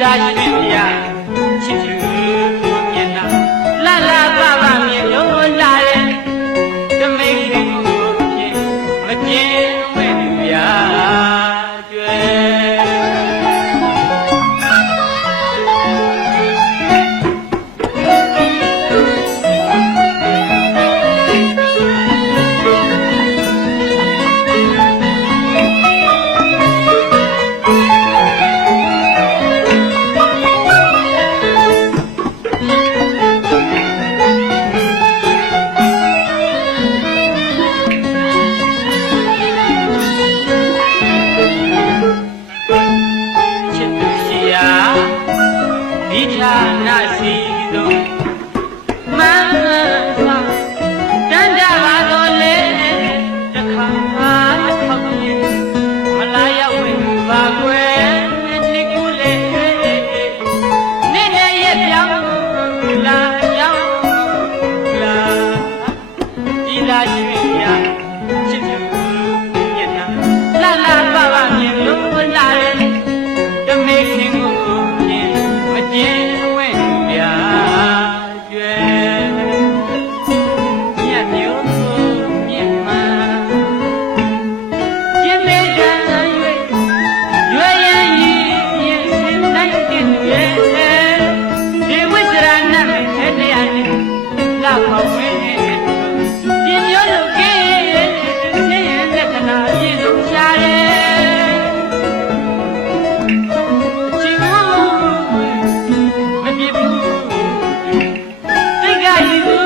yeah la လာမောင်ဝင်းပြင်းမျိုးလုပ်ခဲ့သူချင်းရဲ့လက္ခဏာပြည့်စုံရှာတယ်ချင်းဟောမမြင်ဘူးသိကြရည်သူ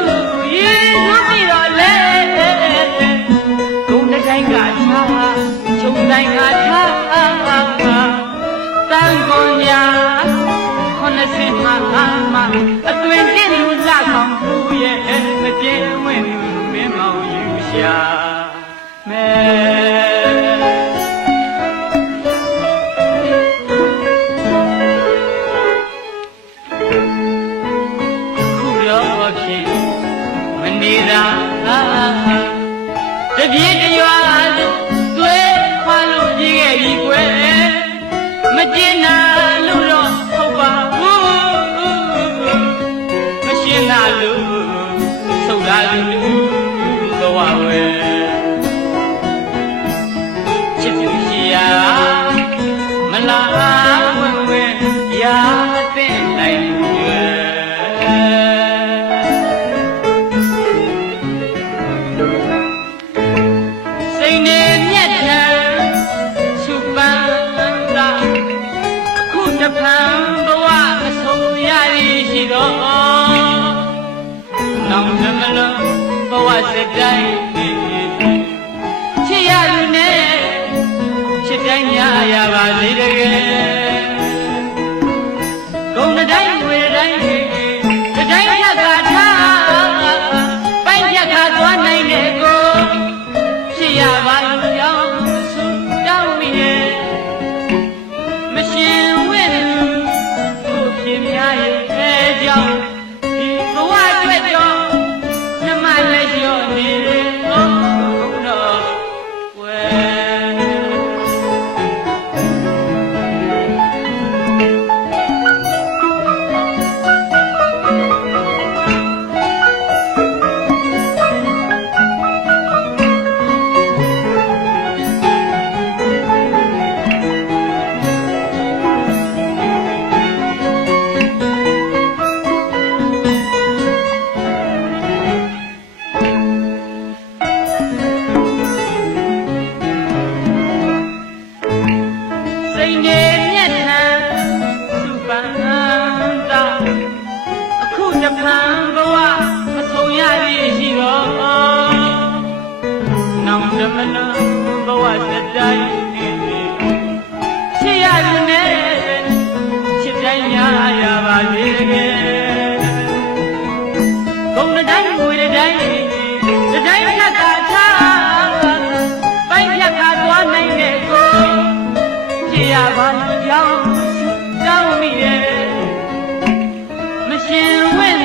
ရေသွတ်ပြီးတော့လဲဂုံတိုင်းကထားချုံတိုင်းကထားတန်ကုန်ညာခொနစင်မှာမှာ ဝင့်မင်းမောင်ယူရှာမဲ ဝဝေချစ်ပြူရှိရာမလာဝဝေရာသိနိုင်ဝေစိတ်နေမြတ်ထံစုပန်းသာခုတဖန်ဘဝအဆုံးရရရှိတော်နောင်မလုံး for what they've done. စိန်ငယ်မျက်နှာသူပန်းတောင်းအခုတဖန်ဘဝမဆုံးရရည်ရှိတော့နောင်တမနာ ဘာကြောင့်ကြောက်မိရဲ့မရှင်ဝင့်